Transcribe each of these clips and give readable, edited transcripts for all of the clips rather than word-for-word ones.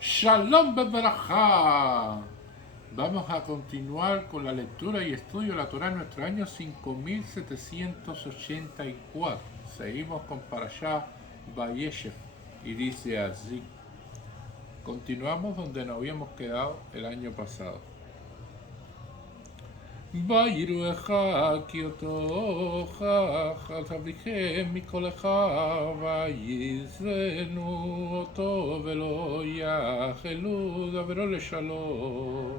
Shalom Beberajá. Vamos a continuar con la lectura y estudio de la Torá en nuestro año 5784. Seguimos con Parashá Vayeshev y dice así. Continuamos donde nos habíamos quedado el año pasado. ויראו אחד כי אותו חת אביכם מכל אחד ויזרנו אותו ולא יאכלו דברו לשלום.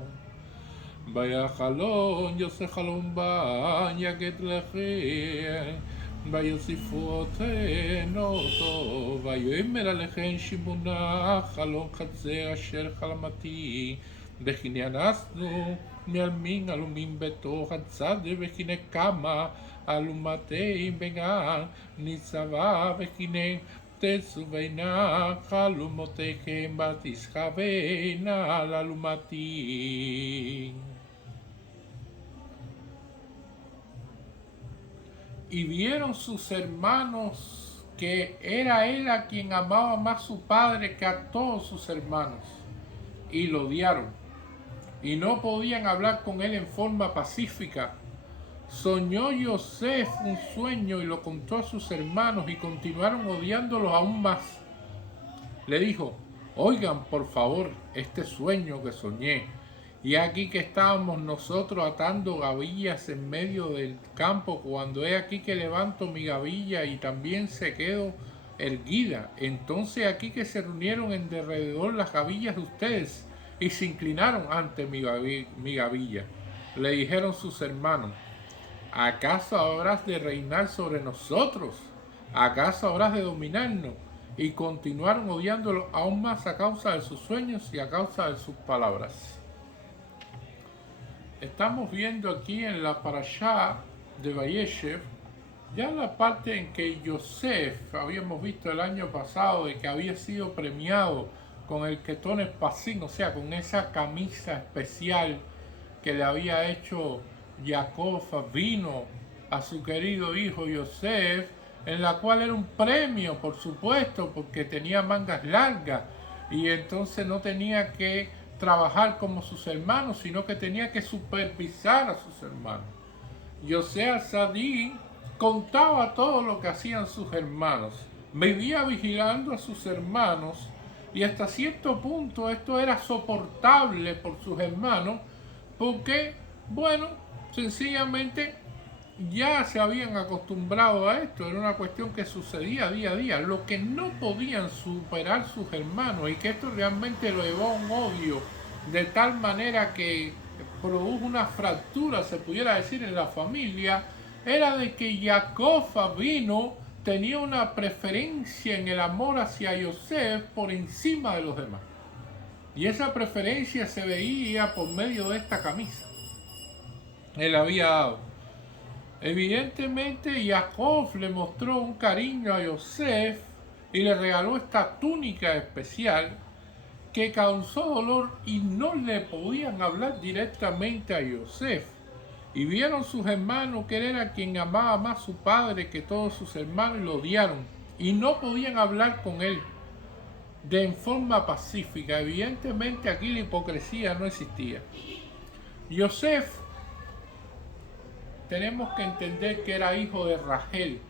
ויחלון יעשה חלום בן יגד לכם ויוסיפו אותנו אותו ויאמר עליכם שימונה חלום חצר אשר חלמתי וכי אנסנו מעלמין עלומים בתוך הצדה וכי קמה אלומתי בגן ניצבה וכי תצווינה חלומותיכם ותשכבנה על אלומתי. Y vieron sus hermanos que era él a quien amaba más su padre que a todos sus hermanos, y lo odiaron, y no podían hablar con él en forma pacífica. Soñó Yosef un sueño y lo contó a sus hermanos y continuaron odiándolos aún más. Le dijo, oigan por favor este sueño que soñé. Y aquí que estábamos nosotros atando gavillas en medio del campo, cuando he aquí que levanto mi gavilla y también se quedó erguida. Entonces aquí que se reunieron en derredor las gavillas de ustedes y se inclinaron ante mi gavilla. Le dijeron sus hermanos, ¿acaso habrás de reinar sobre nosotros? ¿Acaso habrás de dominarnos? Y continuaron odiándolo aún más a causa de sus sueños y a causa de sus palabras. Estamos viendo aquí en la parashá de Vayeshev ya la parte en que Yosef, habíamos visto el año pasado, de que había sido premiado con el ketón espacín, o sea, con esa camisa especial que le había hecho Jacob vino a su querido hijo Yosef, en la cual era un premio, por supuesto, porque tenía mangas largas y entonces no tenía que trabajar como sus hermanos, sino que tenía que supervisar a sus hermanos. Yosef Sadí contaba todo lo que hacían sus hermanos, vivía vigilando a sus hermanos y hasta cierto punto esto era soportable por sus hermanos porque, bueno, sencillamente ya se habían acostumbrado a esto, era una cuestión que sucedía día a día. Lo que no podían superar sus hermanos y que esto realmente lo llevó a un odio de tal manera que produjo una fractura, se pudiera decir, en la familia, era de que Jacob vino tenía una preferencia en el amor hacia Yosef por encima de los demás. Y esa preferencia se veía por medio de esta camisa. Él había dado. Evidentemente Jacob le mostró un cariño a Yosef y le regaló esta túnica especial que causó dolor y no le podían hablar directamente a Yosef. Y vieron sus hermanos que él era quien amaba más a su padre que todos sus hermanos y lo odiaron. Y no podían hablar con él de forma pacífica. Evidentemente aquí la hipocresía no existía. Yosef, tenemos que entender que era hijo de Rachel.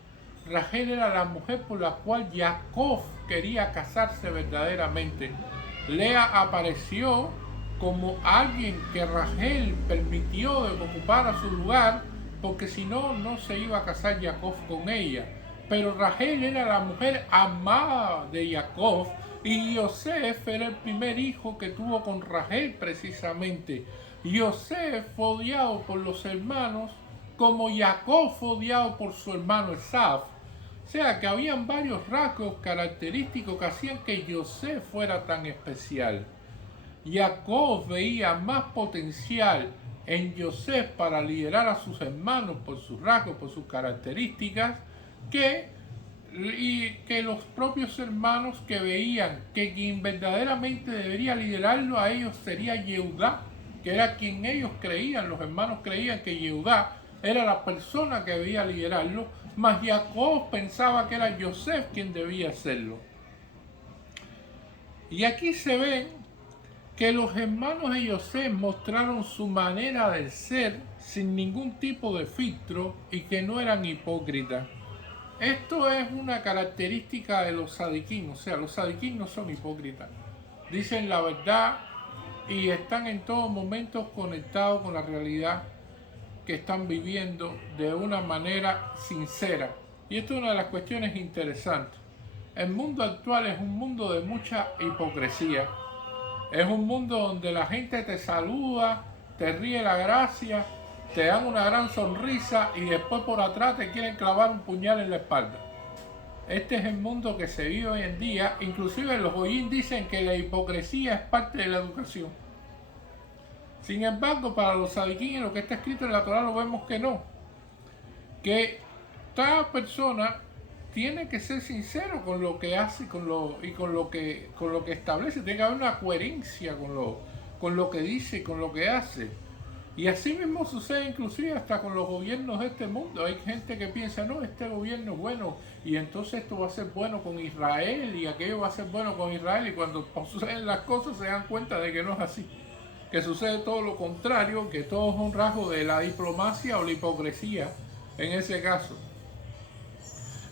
Rachel era la mujer por la cual Jacob quería casarse verdaderamente. Lea apareció como alguien que Rachel permitió de que ocupara su lugar, porque si no, no se iba a casar Jacob con ella. Pero Rachel era la mujer amada de Jacob y Yosef era el primer hijo que tuvo con Rachel precisamente. Yosef fue odiado por los hermanos como Jacob fue odiado por su hermano Esaf. O sea que habían varios rasgos característicos que hacían que Yosef fuera tan especial. Jacob veía más potencial en Yosef para liderar a sus hermanos por sus rasgos, por sus características, que los propios hermanos que veían que quien verdaderamente debería liderarlo a ellos sería Yehudá, que era quien ellos creían, los hermanos creían que Yehudá era la persona que debía liderarlo, mas Jacob pensaba que era Yosef quien debía hacerlo. Y aquí se ven que los hermanos de Yosef mostraron su manera de ser sin ningún tipo de filtro y que no eran hipócritas. Esto es una característica de los sadiquín, o sea, los sadiquín no son hipócritas. Dicen la verdad y están en todo momento conectados con la realidad que están viviendo de una manera sincera. Y esto es una de las cuestiones interesantes. El mundo actual es un mundo de mucha hipocresía. Es un mundo donde la gente te saluda, te ríe la gracia, te dan una gran sonrisa y después por atrás te quieren clavar un puñal en la espalda. Este es el mundo que se vive hoy en día. Inclusive los goyim dicen que la hipocresía es parte de la educación. Sin embargo, para los sadiquín, en lo que está escrito en la Torá lo vemos que no. Que cada persona tiene que ser sincero con lo que hace con lo que establece. Tiene que haber una coherencia con lo que dice, con lo que hace. Y así mismo sucede inclusive hasta con los gobiernos de este mundo. Hay gente que piensa, no, este gobierno es bueno y entonces esto va a ser bueno con Israel y aquello va a ser bueno con Israel, y cuando suceden las cosas se dan cuenta de que no es así. Que sucede todo lo contrario, que todo es un rasgo de la diplomacia o la hipocresía en ese caso.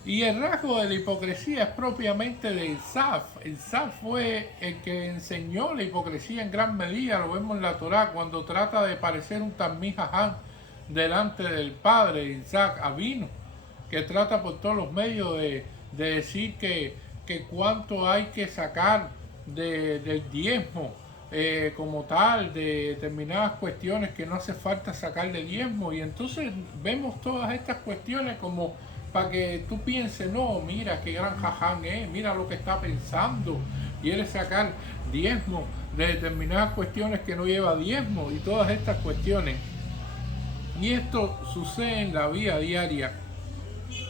Y el rasgo de la hipocresía es propiamente de Esav. Esav fue el que enseñó la hipocresía en gran medida, lo vemos en la Torá, cuando trata de parecer un Talmid Jajam delante del padre, Isaac Avino, que trata por todos los medios de decir que cuánto hay que sacar del diezmo, como tal, de determinadas cuestiones que no hace falta sacar del diezmo. Y entonces vemos todas estas cuestiones como para que tú pienses, no, mira qué gran jaján es, mira lo que está pensando, quiere sacar diezmo de determinadas cuestiones que no lleva diezmo y todas estas cuestiones. Y esto sucede en la vida diaria,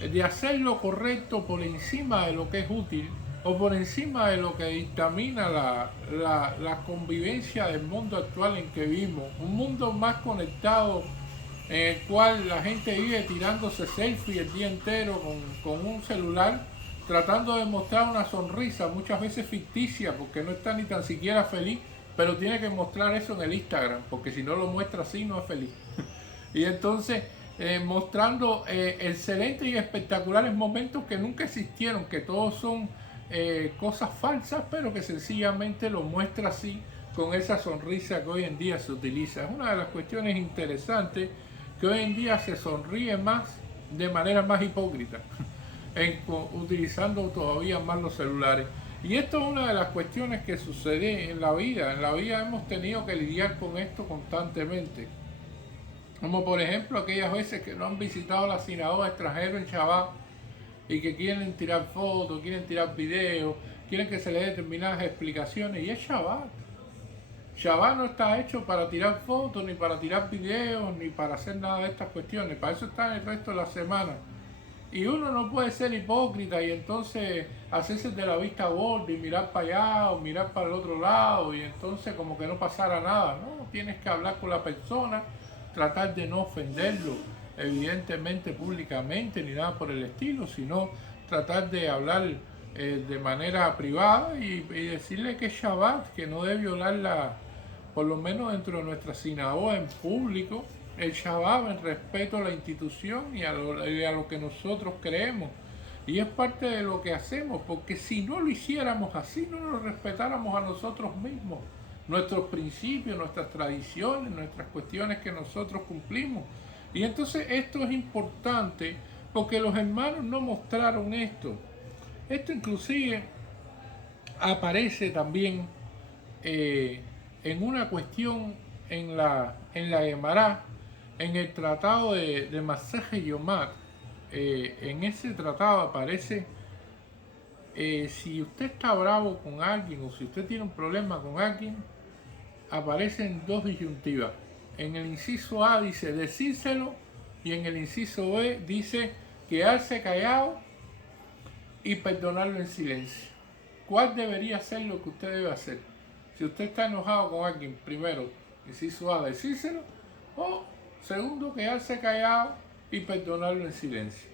de hacer lo correcto por encima de lo que es útil o por encima de lo que dictamina la convivencia del mundo actual en que vivimos, un mundo más conectado, en el cual la gente vive tirándose selfie el día entero con un celular, tratando de mostrar una sonrisa, muchas veces ficticia, porque no está ni tan siquiera feliz, pero tiene que mostrar eso en el Instagram, porque si no lo muestra así no es feliz. Y entonces mostrando excelentes y espectaculares momentos que nunca existieron, que todos son cosas falsas, pero que sencillamente lo muestra así, con esa sonrisa que hoy en día se utiliza. Es una de las cuestiones interesantes, que hoy en día se sonríe más de manera más hipócrita, utilizando todavía más los celulares. Y esto es una de las cuestiones que sucede en la vida. En la vida hemos tenido que lidiar con esto constantemente. Como por ejemplo aquellas veces que no han visitado la sinagoga extranjero en Shabbat y que quieren tirar fotos, quieren tirar videos, quieren que se les dé determinadas explicaciones, y es Shabbat. Shabbat no está hecho para tirar fotos, ni para tirar videos, ni para hacer nada de estas cuestiones. Para eso está en el resto de la semana. Y uno no puede ser hipócrita y entonces hacerse de la vista gorda y mirar para allá o mirar para el otro lado y entonces como que no pasara nada. No, tienes que hablar con la persona, tratar de no ofenderlo, evidentemente públicamente, ni nada por el estilo, sino tratar de hablar de manera privada y decirle que es Shabbat, que no debe violar por lo menos dentro de nuestra sinagoga en público, el Shabbat en respeto a la institución y a lo que nosotros creemos. Y es parte de lo que hacemos, porque si no lo hiciéramos así, no nos respetáramos a nosotros mismos, nuestros principios, nuestras tradiciones, nuestras cuestiones que nosotros cumplimos. Y entonces esto es importante porque los hermanos no mostraron esto. Esto inclusive aparece también en una cuestión en la Gemara, en el tratado de Maseje Yomat. En ese tratado aparece, si usted está bravo con alguien o si usted tiene un problema con alguien, aparecen dos disyuntivas. En el inciso A dice decírselo y en el inciso B dice quedarse callado y perdonarlo en silencio. ¿Cuál debería ser lo que usted debe hacer? Si usted está enojado con alguien, primero, inciso A, decírselo, o segundo, quedarse callado y perdonarlo en silencio.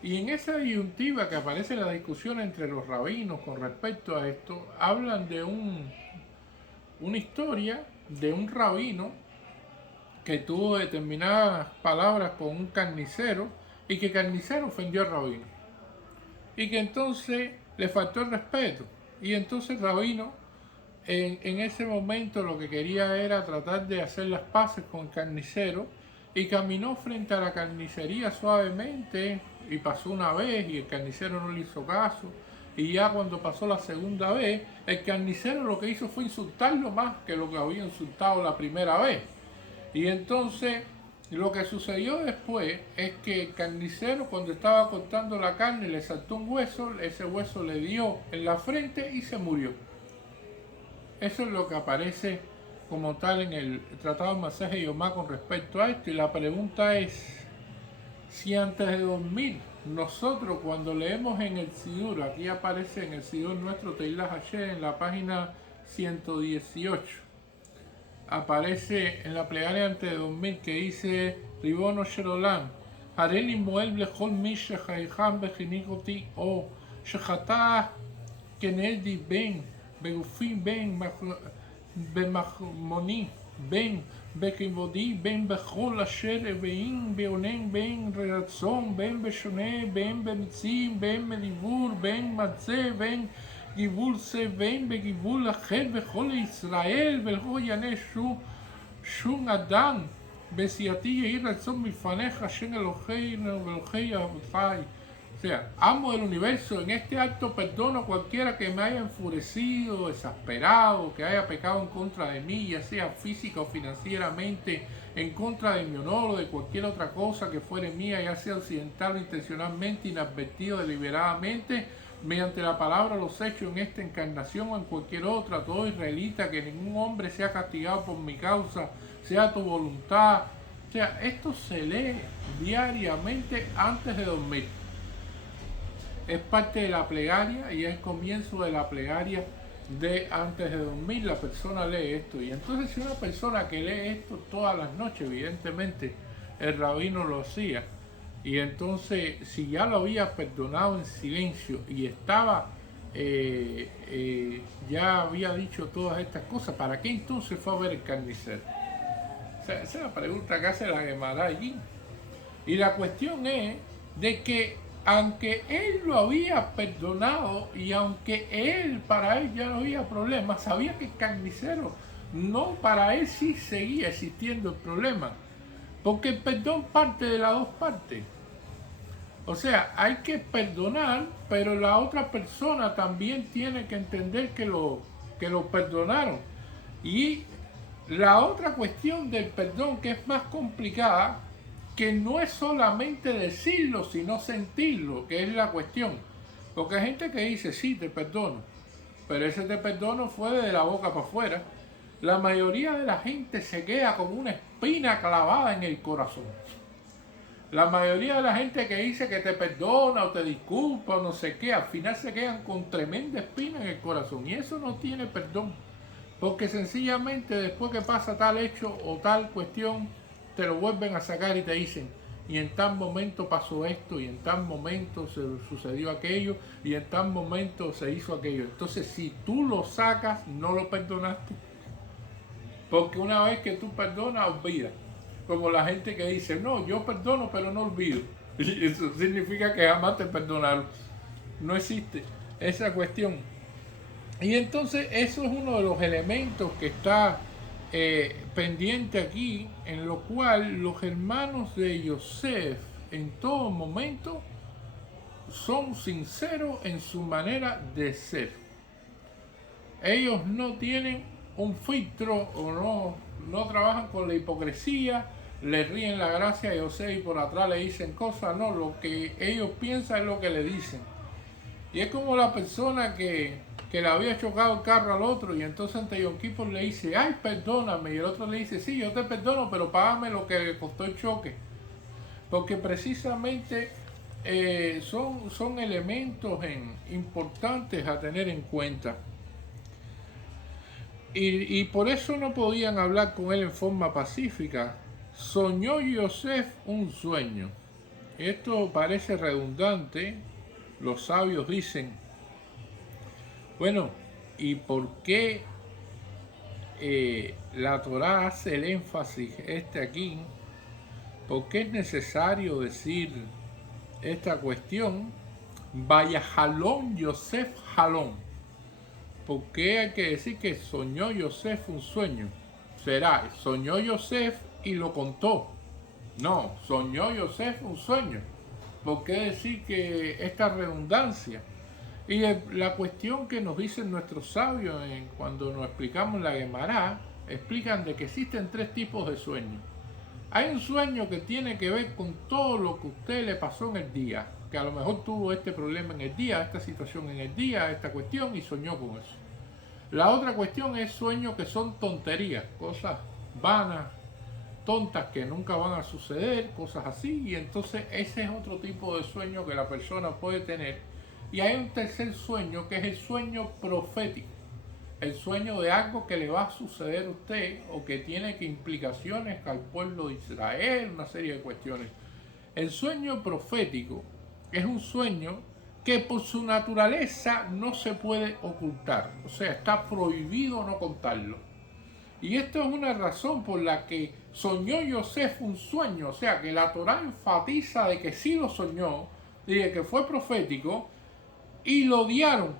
Y en esa disyuntiva que aparece en la discusión entre los rabinos con respecto a esto, hablan de una historia de un rabino que tuvo determinadas palabras con un carnicero y que el carnicero ofendió al rabino. Y que entonces le faltó el respeto. Y entonces el rabino en ese momento lo que quería era tratar de hacer las paces con el carnicero y caminó frente a la carnicería suavemente y pasó una vez y el carnicero no le hizo caso. Y ya cuando pasó la segunda vez, el carnicero lo que hizo fue insultarlo más que lo que había insultado la primera vez. Y entonces lo que sucedió después es que el carnicero, cuando estaba cortando la carne, le saltó un hueso, ese hueso le dio en la frente y se murió. Eso es lo que aparece como tal en el Tratado de Masaje Yomá con respecto a esto. Y la pregunta es, si antes de dormir, nosotros cuando leemos en el Sidur, aquí aparece en el Sidur nuestro Teilah Hashem, en la página 118, aparece en la plegaria antes de dormir que dice Ribono Sherolam, Hareli Moel Lechol Mi Shechayham Bechinigoti o Shechatah Keneldi Ben Begufim Ben Bemachmoni Ben בכבודי בין בכל אשר ואין בעונן בין רצון בין בשונה בין במצים בין מדיבור בין מצה בין גיבול זה בין בגיבול אחר בכל ישראל ולא יענה שום אדם בסייעתי יהי רצון מלפניך השם אלוהינו ואלוהי אבותיי. O sea, amo el universo, en este acto perdono a cualquiera que me haya enfurecido, exasperado, que haya pecado en contra de mí, ya sea física o financieramente, en contra de mi honor o de cualquier otra cosa que fuere mía, ya sea accidental o intencionalmente, inadvertido, deliberadamente, mediante la palabra, los hechos en esta encarnación o en cualquier otra, todo israelita, que ningún hombre sea castigado por mi causa, sea tu voluntad. O sea, esto se lee diariamente antes de dormir. Es parte de la plegaria y es el comienzo de la plegaria de antes de dormir. La persona lee esto y entonces si una persona que lee esto todas las noches, evidentemente el rabino lo hacía, y entonces si ya lo había perdonado en silencio y estaba ya había dicho todas estas cosas, ¿para qué entonces fue a ver el carnicero? O sea, esa es la pregunta que hace la Gemara allí. Y la cuestión es de que aunque él lo había perdonado y aunque para él ya no había problema, sabía que el carnicero no, para él sí seguía existiendo el problema, porque el perdón parte de las dos partes. O sea, hay que perdonar, pero la otra persona también tiene que entender que lo perdonaron. Y la otra cuestión del perdón, que es más complicada, que no es solamente decirlo, sino sentirlo, que es la cuestión. Porque hay gente que dice, sí, te perdono, pero ese te perdono fue de la boca para afuera. La mayoría de la gente se queda con una espina clavada en el corazón. La mayoría de la gente que dice que te perdona o te disculpa o no sé qué, al final se quedan con tremenda espina en el corazón. Y eso no tiene perdón. Porque sencillamente después que pasa tal hecho o tal cuestión, te lo vuelven a sacar y te dicen, y en tal momento pasó esto, y en tal momento se sucedió aquello, y en tal momento se hizo aquello. Entonces, si tú lo sacas, no lo perdonaste. Porque una vez que tú perdonas, olvidas. Como la gente que dice, no, yo perdono, pero no olvido. Y eso significa que jamás te perdonaron. No existe esa cuestión. Y entonces, eso es uno de los elementos que está pendiente aquí, en lo cual los hermanos de Yosef en todo momento son sinceros en su manera de ser. Ellos no tienen un filtro o no trabajan con la hipocresía, le ríen la gracia a Yosef y por atrás le dicen cosas. No, lo que ellos piensan es lo que le dicen. Y es como la persona que le había chocado el carro al otro y entonces ante Yom Kippur le dice, ay, perdóname, y el otro le dice, sí, yo te perdono, pero págame lo que le costó el choque. Porque precisamente son elementos importantes a tener en cuenta. Y por eso no podían hablar con él en forma pacífica. Soñó Yosef un sueño. Esto parece redundante. Los sabios dicen, bueno, ¿y por qué la Torá hace el énfasis aquí, porque es necesario decir esta cuestión, vaya Jalón Yosef Jalón. ¿Por qué hay que decir que soñó Yosef un sueño? Será, soñó Yosef y lo contó. No, soñó Yosef un sueño. ¿Por qué decir que esta redundancia? Y la cuestión que nos dicen nuestros sabios cuando nos explicamos la Gemara, explican de que existen tres tipos de sueños. Hay un sueño que tiene que ver con todo lo que a usted le pasó en el día, que a lo mejor tuvo este problema en el día, esta situación en el día, esta cuestión y soñó con eso. La otra cuestión es sueños que son tonterías, cosas vanas, tontas que nunca van a suceder, cosas así, y entonces ese es otro tipo de sueño que la persona puede tener. Y hay un tercer sueño que es el sueño profético, el sueño de algo que le va a suceder a usted o que tiene que implicaciones al pueblo de Israel, una serie de cuestiones. El sueño profético es un sueño que por su naturaleza no se puede ocultar, o sea, está prohibido no contarlo. Y esto es una razón por la que soñó Yosef un sueño, o sea, que la Torá enfatiza de que sí lo soñó y de que fue profético, y lo odiaron.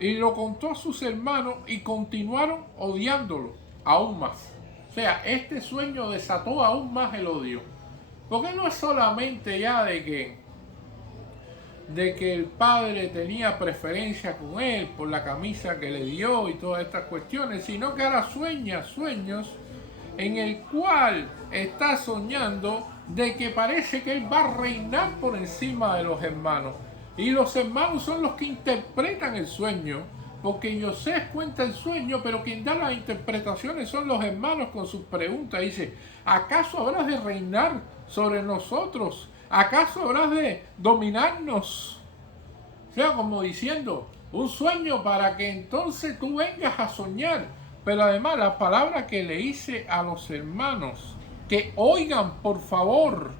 Y lo contó a sus hermanos y continuaron odiándolo aún más. O sea, este sueño desató aún más el odio. Porque no es solamente ya de que el padre tenía preferencia con él por la camisa que le dio y todas estas cuestiones, sino que ahora sueña sueños en el cual está soñando de que parece que él va a reinar por encima de los hermanos. Y los hermanos son los que interpretan el sueño, porque Yosef cuenta el sueño, pero quien da las interpretaciones son los hermanos con sus preguntas. Dice, ¿acaso habrás de reinar sobre nosotros? ¿Acaso habrás de dominarnos? O sea, como diciendo, un sueño para que entonces tú vengas a soñar. Pero además la palabra que le hice a los hermanos, que oigan por favor,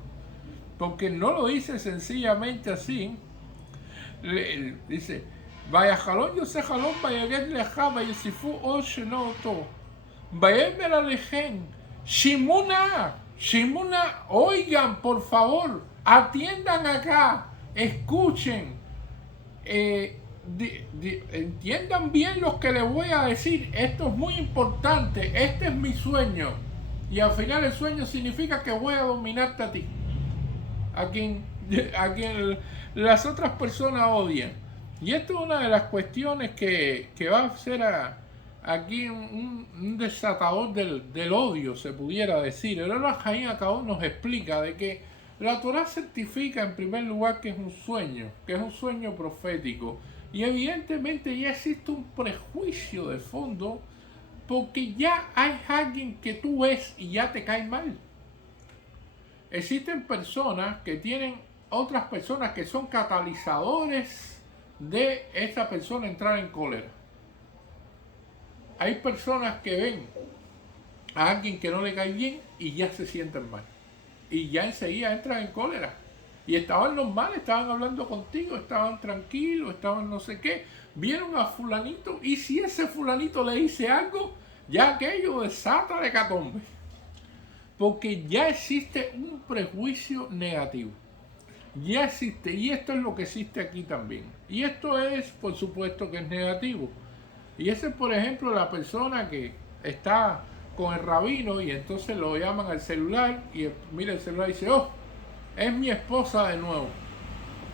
porque no lo dice sencillamente así, dice, vaya jalón, yo sé jalón, vaya get leja, vaya sifu oche no to, vaya ver alejen, shimuna, oigan por favor, atiendan acá, escuchen, entiendan bien lo que les voy a decir, esto es muy importante, este es mi sueño, y al final el sueño significa que voy a dominarte a ti, a quien las otras personas odian. Y esto es una de las cuestiones que va a ser aquí un desatador del odio, se pudiera decir. El Orah Jaim acabó nos explica de que la Torá certifica en primer lugar que es un sueño profético. Y evidentemente ya existe un prejuicio de fondo porque ya hay alguien que tú ves y ya te cae mal. Existen personas que tienen otras personas que son catalizadores de esa persona entrar en cólera. Hay personas que ven a alguien que no le cae bien y ya se sienten mal. Y ya enseguida entran en cólera. Y estaban normales, estaban hablando contigo, estaban tranquilos, estaban no sé qué. Vieron a fulanito y si ese fulanito le dice algo, ya aquello desata de hecatombe. Porque ya existe un prejuicio negativo. Ya existe, y esto es lo que existe aquí también. Y esto es, por supuesto, que es negativo. Y ese es, por ejemplo, la persona que está con el rabino y entonces lo llaman al celular y mira el celular y dice, oh, es mi esposa de nuevo.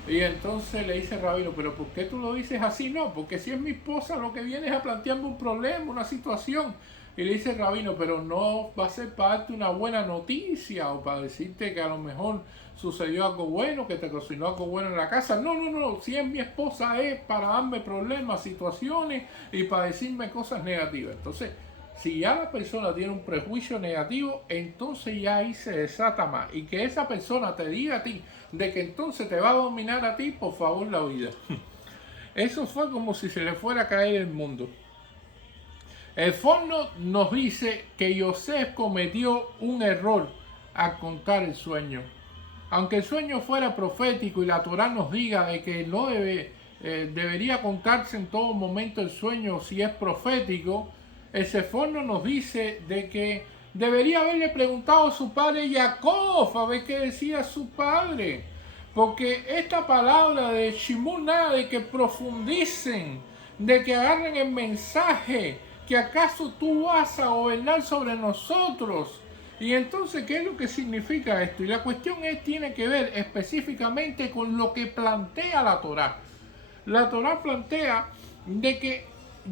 Y entonces le dice el rabino, pero ¿por qué tú lo dices así? No, porque si es mi esposa lo que viene es a plantearme un problema, una situación. Y le dice el rabino, pero no va a ser para darte una buena noticia o para decirte que a lo mejor sucedió algo bueno, que te cocinó algo bueno en la casa. No, si es mi esposa es para darme problemas, situaciones y para decirme cosas negativas. Entonces, si ya la persona tiene un prejuicio negativo, entonces ya ahí se desata más. Y que esa persona te diga a ti de que entonces te va a dominar a ti, por favor, la vida. Eso fue como si se le fuera a caer el mundo. El fondo nos dice que Yosef cometió un error al contar el sueño. Aunque el sueño fuera profético y la Torá nos diga de que no debería contarse en todo momento el sueño si es profético, el Seforno nos dice de que debería haberle preguntado a su padre Jacob a ver qué decía su padre. Porque esta palabra de Shimuna, de que profundicen, de que agarren el mensaje, que acaso tú vas a gobernar sobre nosotros. Y entonces, ¿qué es lo que significa esto? Y la cuestión tiene que ver específicamente con lo que plantea la Torá. La Torá plantea de que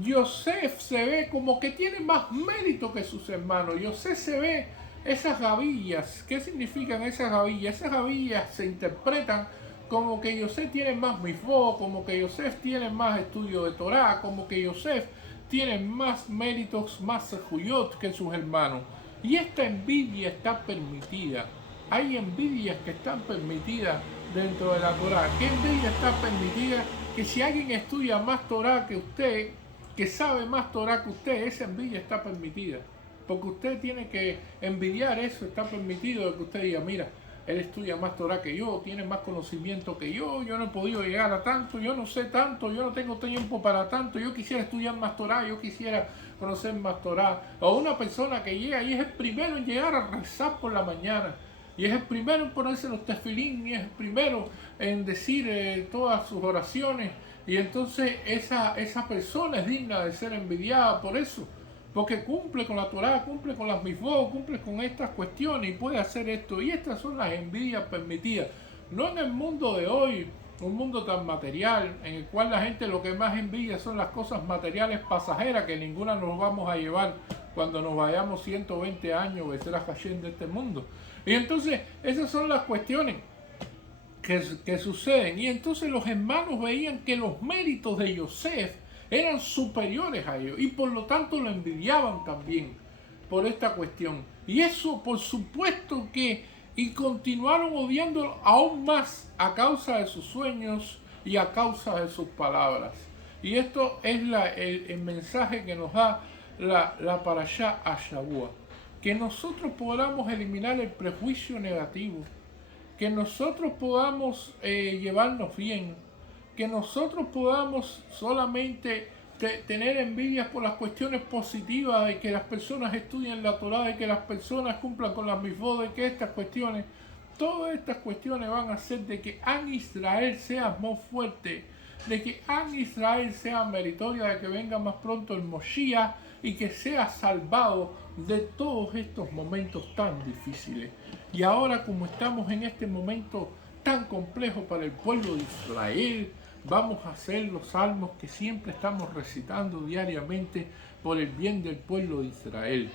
Yosef se ve como que tiene más mérito que sus hermanos. Yosef se ve esas gavillas. ¿Qué significan esas gavillas? Esas gavillas se interpretan como que Yosef tiene más mifbó, como que Yosef tiene más estudio de Torá, como que Yosef tiene más méritos, más juyot que sus hermanos. Y esta envidia está permitida. Hay envidias que están permitidas dentro de la Torá. ¿Qué envidia está permitida? Que si alguien estudia más Torá que usted, que sabe más Torá que usted, esa envidia está permitida. Porque usted tiene que envidiar eso, está permitido de que usted diga, mira, él estudia más Torá que yo, tiene más conocimiento que yo no he podido llegar a tanto, yo no sé tanto, yo no tengo tiempo para tanto, yo quisiera estudiar más Torá, yo quisiera conocer más Torá. O una persona que llega y es el primero en llegar a rezar por la mañana, y es el primero en ponerse los tefilín, y es el primero en decir todas sus oraciones, y entonces esa persona es digna de ser envidiada por eso, porque cumple con la Torá, cumple con las misbot, cumple con estas cuestiones y puede hacer esto. Y estas son las envidias permitidas. No en el mundo de hoy, un mundo tan material, en el cual la gente lo que más envidia son las cosas materiales pasajeras, que ninguna nos vamos a llevar cuando nos vayamos 120 años de ser a Hashem de este mundo. Y entonces esas son las cuestiones que suceden. Y entonces los hermanos veían que los méritos de Yosef eran superiores a ellos y por lo tanto lo envidiaban también por esta cuestión. Y eso por supuesto que y continuaron odiándolo aún más a causa de sus sueños y a causa de sus palabras. Y esto es el mensaje que nos da la Parashá a Shavua. Que nosotros podamos eliminar el prejuicio negativo, que nosotros podamos llevarnos bien, que nosotros podamos solamente tener envidias por las cuestiones positivas de que las personas estudien la Torá, de que las personas cumplan con las misbot, de que estas cuestiones, todas estas cuestiones van a hacer de que Am Israel sea más fuerte, de que Am Israel sea meritoria, de que venga más pronto el Moshiach y que sea salvado de todos estos momentos tan difíciles. Y ahora, como estamos en este momento tan complejo para el pueblo de Israel, vamos a hacer los salmos que siempre estamos recitando diariamente por el bien del pueblo de Israel.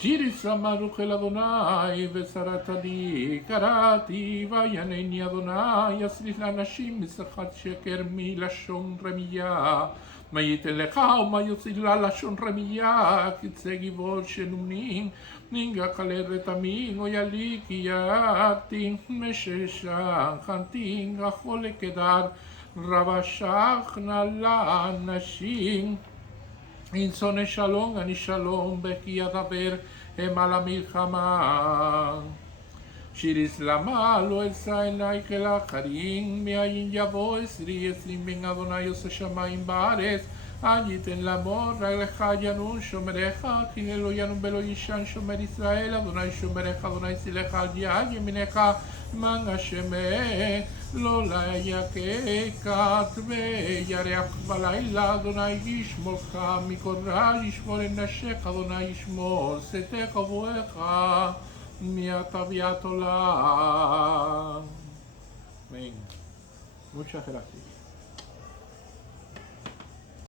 שירי סמך אל אדוני ושרתני קראתי וינני אדוני יסריט לאנשים משחת שקר מלשון רמייה מה ייתן לך ומה יוציא לשון רמייה קצה גיבור שנונים נינגח על רתמים או ילי כי יעתי מששן חנתין אכול לקדר רבה שכנה לאנשים אם שונא שלום אני שלום בכי אדבר המה למלחמה שיר אסלאמה לא אשא עינייך אל אחרים מאין יבוא עשרי בן אדוני עושה שמיים בארץ אל ייתן לאמור רגלך ינון שומרך כי לא ינום ולא יישן שומר ישראל אדוני שומרך אדוני צילך על יד ימינך מן השם לא יכת וירח בלילה אדוני ישמורך מכל רע ישמור את נשך אדוני ישמור שתך ובואך מעתה ועד עולם. Amén. Muchas gracias.